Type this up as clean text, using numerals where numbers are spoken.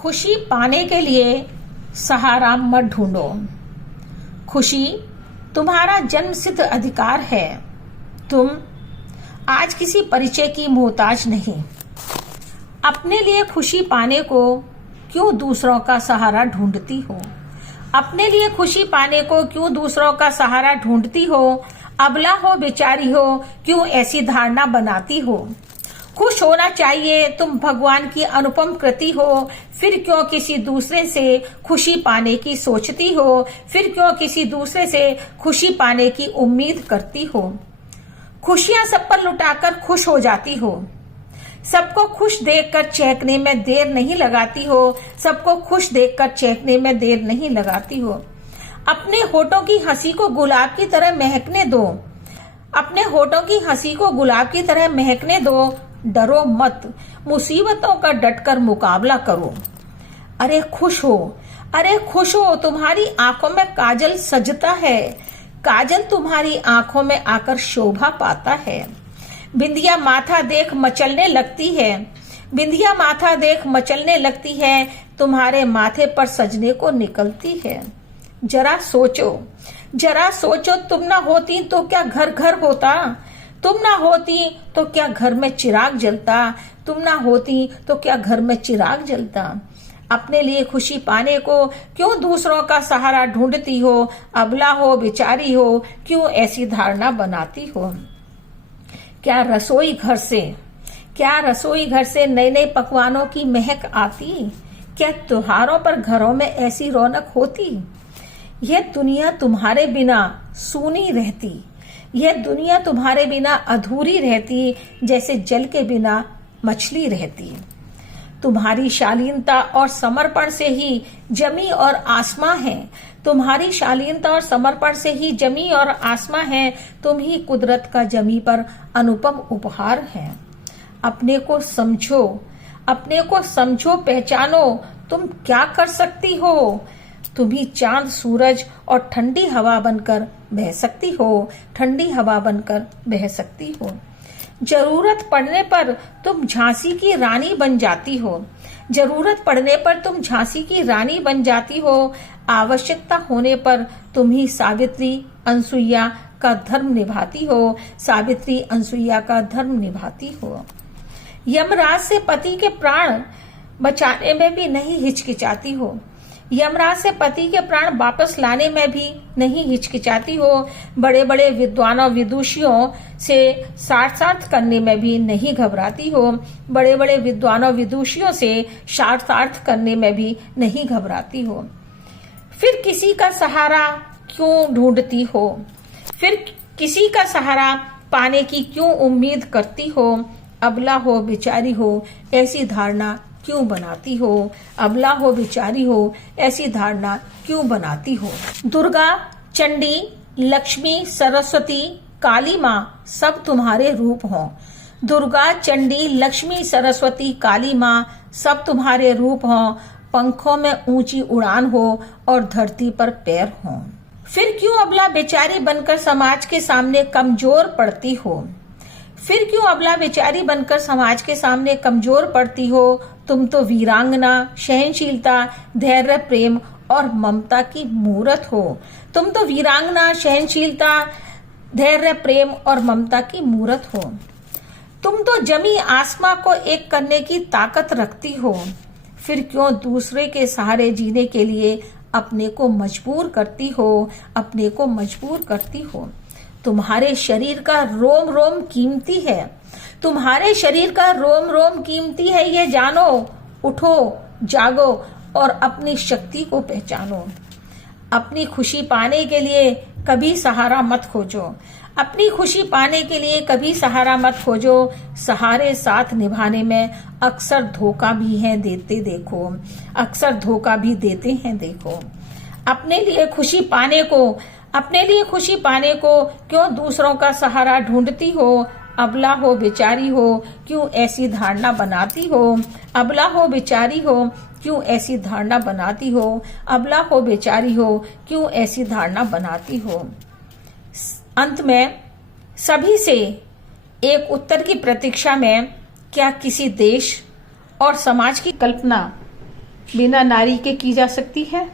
खुशी पाने के लिए सहारा मत ढूंढो। खुशी तुम्हारा जन्मसिद्ध अधिकार है। तुम आज किसी परिचय की मोहताज नहीं। अपने लिए खुशी पाने को क्यों दूसरों का सहारा ढूंढती हो? अपने लिए खुशी पाने को क्यों दूसरों का सहारा ढूंढती हो? अबला हो, बेचारी हो, क्यों ऐसी धारणा बनाती हो? खुश होना चाहिए, तुम भगवान की अनुपम कृति हो, फिर क्यों किसी दूसरे से खुशी पाने की सोचती हो? फिर क्यों किसी दूसरे से खुशी पाने की उम्मीद करती हो? खुशियां सब पर लुटाकर खुश हो जाती हो। सबको खुश देखकर चहकने में देर नहीं लगाती हो। सबको खुश देखकर चहकने में देर नहीं लगाती हो। अपने होठों की हंसी को गुलाब की तरह महकने दो। अपने होठों की हंसी को गुलाब की तरह महकने दो। डरो मत, मुसीबतों का डटकर मुकाबला करो। अरे खुश हो, अरे खुश हो, तुम्हारी आंखों में काजल सजता है। काजल तुम्हारी आंखों में आकर शोभा पाता है। बिंदिया माथा देख मचलने लगती है। बिंदिया माथा देख मचलने लगती है, तुम्हारे माथे पर सजने को निकलती है। जरा सोचो, जरा सोचो, तुम ना होती तो क्या घर घर होता? तुम ना होती तो क्या घर में चिराग जलता? तुम ना होती तो क्या घर में चिराग जलता? अपने लिए खुशी पाने को क्यों दूसरों का सहारा ढूंढती हो? अबला हो, बेचारी हो, क्यों ऐसी धारणा बनाती हो? क्या रसोई घर से नए नए पकवानों की महक आती? क्या त्योहारों पर घरों में ऐसी रौनक होती? यह दुनिया तुम्हारे बिना सूनी रहती। यह दुनिया तुम्हारे बिना अधूरी रहती, जैसे जल के बिना मछली रहती। तुम्हारी शालीनता और समर्पण से ही जमी और आसमां है। तुम्हारी शालीनता और समर्पण से ही जमी और आसमां है। तुम ही कुदरत का जमी पर अनुपम उपहार है। अपने को समझो, अपने को समझो, पहचानो, तुम क्या कर सकती हो? तुम ही चांद, सूरज और ठंडी हवा बनकर बह सकती हो। ठंडी हवा बनकर बह सकती हो। जरूरत पड़ने पर तुम झांसी की रानी बन जाती हो। जरूरत पड़ने पर तुम झांसी की रानी बन जाती हो। आवश्यकता होने पर तुम ही सावित्री अनसुईया का धर्म निभाती हो। सावित्री अनसुईया का धर्म निभाती हो। यमराज से पति के प्राण बचाने में भी नहीं हिचकिचाती हो। यमराज से पति के प्राण वापस लाने में भी नहीं हिचकिचाती हो। बड़े बड़े विद्वानों विदुषियों से शास्त्रार्थ करने में भी नहीं घबराती हो। बड़े बड़े विद्वानों विदुषियों से शास्त्रार्थ करने में भी नहीं घबराती हो। फिर किसी का सहारा क्यों ढूंढती हो? फिर किसी का सहारा पाने की क्यों उम्मीद करती हो? अबला हो, बेचारी हो, ऐसी धारणा क्यों बनाती हो? अबला हो, बेचारी हो, ऐसी धारणा क्यों बनाती हो? दुर्गा, चंडी, लक्ष्मी, सरस्वती, काली माँ सब तुम्हारे रूप हों। दुर्गा, चंडी, लक्ष्मी, सरस्वती, काली माँ सब तुम्हारे रूप हों। पंखों में ऊंची उड़ान हो और धरती पर पैर हों। फिर क्यों अबला बेचारी बनकर समाज के सामने कमजोर पड़ती हो? फिर क्यों अबला बेचारी बनकर समाज के सामने कमजोर पड़ती हो? तुम तो वीरांगना, सहनशीलता, धैर्य, प्रेम और ममता की मूरत हो। तुम तो वीरांगना, सहनशीलता, धैर्य, प्रेम और ममता की मूरत हो। तुम तो जमी आसमां को एक करने की ताकत रखती हो। फिर क्यों दूसरे के सहारे जीने के लिए अपने को मजबूर करती हो? अपने को मजबूर करती हो। तुम्हारे शरीर का रोम रोम कीमती है। तुम्हारे शरीर का रोम रोम कीमती है, ये जानो। उठो, जागो और अपनी शक्ति को पहचानो। अपनी खुशी पाने के लिए कभी सहारा मत खोजो। अपनी खुशी पाने के लिए कभी सहारा मत खोजो। सहारे साथ निभाने में अक्सर धोखा भी है देते देखो। अक्सर धोखा भी देते हैं देखो। अपने लिए खुशी पाने को क्यों दूसरों का सहारा ढूंढती हो? अबला हो, बेचारी हो, क्यों ऐसी धारणा बनाती हो? अबला हो, बेचारी हो, क्यों ऐसी धारणा बनाती हो? अबला हो, बेचारी हो, क्यों ऐसी धारणा बनाती हो? अंत में सभी से एक उत्तर की प्रतीक्षा में क्या किसी देश और समाज की कल्पना बिना नारी के की जा सकती है?